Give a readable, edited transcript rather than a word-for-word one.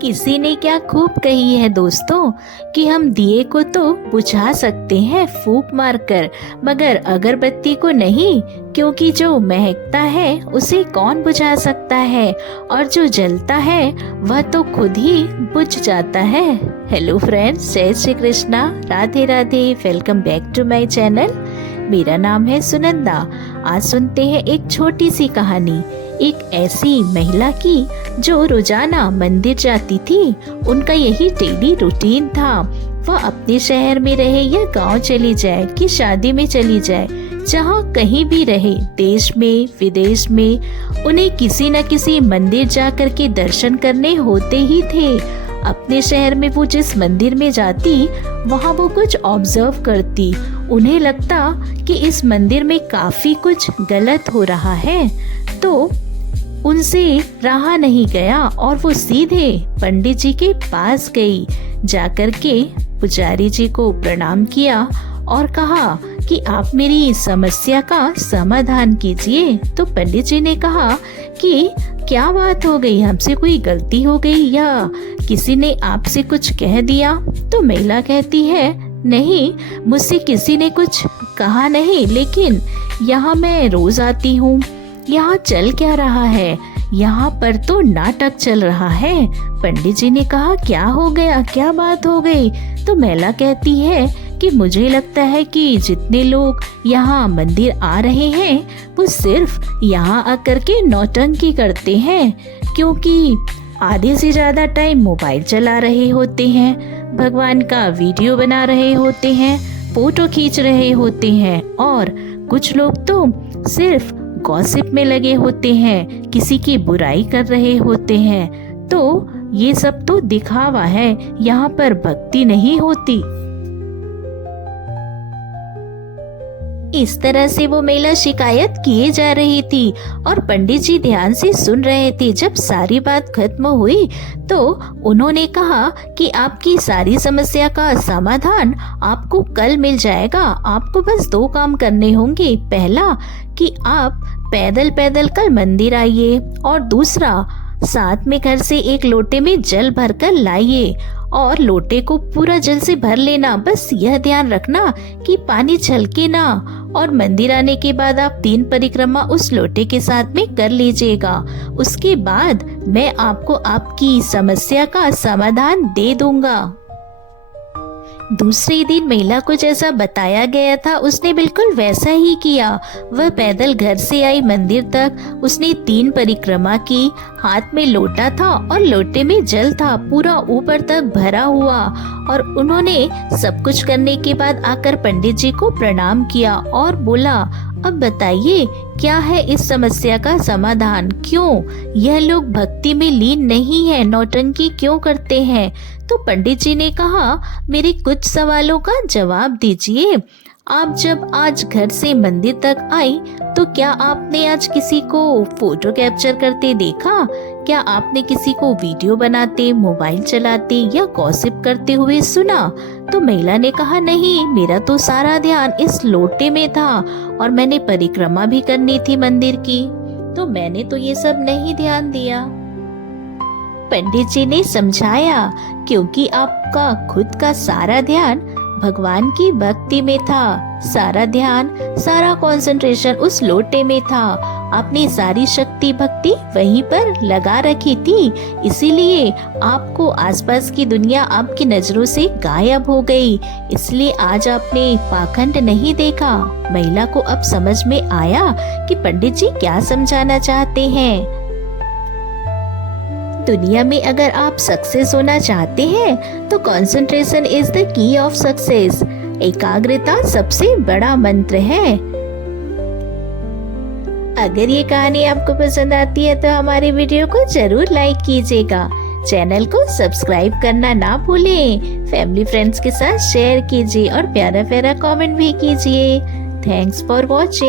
किसी ने क्या खूब कही है दोस्तों कि हम दिए को तो बुझा सकते हैं फूंक मारकर, मगर अगरबत्ती को नहीं, क्योंकि जो महकता है उसे कौन बुझा सकता है और जो जलता है वह तो खुद ही बुझ जाता है। हेलो फ्रेंड्स, जय Shri Krishna, Radhe Radhe. Welcome back to my channel. मेरा नाम है सुनंदा। आज सुनते हैं एक छोटी सी कहानी एक ऐसी महिला की जो रोजाना मंदिर जाती थी। उनका यही डेली रूटीन था। वह अपने शहर में रहे या गांव चली जाए कि शादी में चली जाए, जहाँ कहीं भी रहे, देश में विदेश में, उन्हें किसी न किसी मंदिर जाकर के दर्शन करने होते ही थे। अपने शहर में वो जिस मंदिर में जाती वहाँ वो कुछ ऑब्जर्व करती। उन्हें लगता कि इस मंदिर में काफी कुछ गलत हो रहा है, तो उनसे रहा नहीं गया और वो सीधे पंडित जी के पास गई। जाकर के पुजारी जी को प्रणाम किया और कहा कि आप मेरी समस्या का समाधान कीजिए। तो पंडित जी ने कहा कि क्या बात हो गई, हमसे कोई गलती हो गई या किसी ने आपसे कुछ कह दिया? तो महिला कहती है, नहीं, मुझसे किसी ने कुछ कहा नहीं, लेकिन यहाँ मैं रोज आती हूँ। यहाँ चल क्या रहा है? यहाँ पर तो नाटक चल रहा है। पंडित जी ने कहा, क्या हो गया, क्या बात हो गई? तो महिला कहती है कि मुझे लगता है कि जितने लोग यहाँ मंदिर आ रहे हैं वो सिर्फ यहाँ आकर के नौटंकी करते हैं, क्योंकि आधे से ज्यादा टाइम मोबाइल चला रहे होते हैं, भगवान का वीडियो बना रहे होते हैं, फोटो खींच रहे होते हैं, और कुछ लोग तो सिर्फ गॉसिप में लगे होते हैं, किसी की बुराई कर रहे होते हैं। तो ये सब तो दिखावा है, यहाँ पर भक्ति नहीं होती। इस तरह से वो महिला शिकायत किए जा रही थी और पंडित जी ध्यान से सुन रहे थे। जब सारी बात खत्म हुई तो उन्होंने कहा कि आपकी सारी समस्या का समाधान आपको कल मिल जाएगा। आपको बस 2 काम करने होंगे। पहला कि आप पैदल पैदल कल मंदिर आइए, और दूसरा साथ में घर से एक लोटे में जल भरकर लाइए और लोटे को पूरा जल से भर लेना। बस यह ध्यान रखना कि पानी छलके ना, और मंदिर आने के बाद आप 3 परिक्रमा उस लोटे के साथ में कर लीजिएगा। उसके बाद मैं आपको आपकी समस्या का समाधान दे दूंगा। दूसरे दिन महिला को जैसा बताया गया था उसने बिल्कुल वैसा ही किया। वह पैदल घर से आई मंदिर तक। उसने 3 परिक्रमा की। हाथ में लोटा था और लोटे में जल था, पूरा ऊपर तक भरा हुआ। और उन्होंने सब कुछ करने के बाद आकर पंडित जी को प्रणाम किया और बोला, अब बताइए क्या है इस समस्या का समाधान? क्यों यह लोग भक्ति में लीन नहीं है, नौटंकी क्यों करते हैं? तो पंडित जी ने कहा, मेरे कुछ सवालों का जवाब दीजिए। आप जब आज घर से मंदिर तक आई तो क्या आपने आज किसी को फोटो कैप्चर करते देखा? क्या आपने किसी को वीडियो बनाते, मोबाइल चलाते या गॉसिप करते हुए सुना? तो महिला ने कहा, नहीं, मेरा तो सारा ध्यान इस लोटे में था और मैंने परिक्रमा भी करनी थी मंदिर की, तो मैंने तो ये सब नहीं ध्यान दिया। पंडित जी ने समझाया, क्योंकि आपका खुद का सारा ध्यान भगवान की भक्ति में था। सारा ध्यान, सारा कंसंट्रेशन उस लोटे में था। आपने सारी शक्ति भक्ति वहीं पर लगा रखी थी, इसीलिए आपको आसपास की दुनिया आपकी नजरों से गायब हो गई। इसलिए आज आपने पाखंड नहीं देखा। महिला को अब समझ में आया कि पंडित जी क्या समझाना चाहते हैं। दुनिया में अगर आप सक्सेस होना चाहते हैं तो concentration is the key of success. एकाग्रता सबसे बड़ा मंत्र है। अगर ये कहानी आपको पसंद आती है तो हमारे वीडियो को जरूर लाइक कीजिएगा। चैनल को सब्सक्राइब करना ना भूलें। फैमिली फ्रेंड्स के साथ शेयर कीजिए और प्यारा प्यारा कमेंट भी कीजिए। Thanks for watching.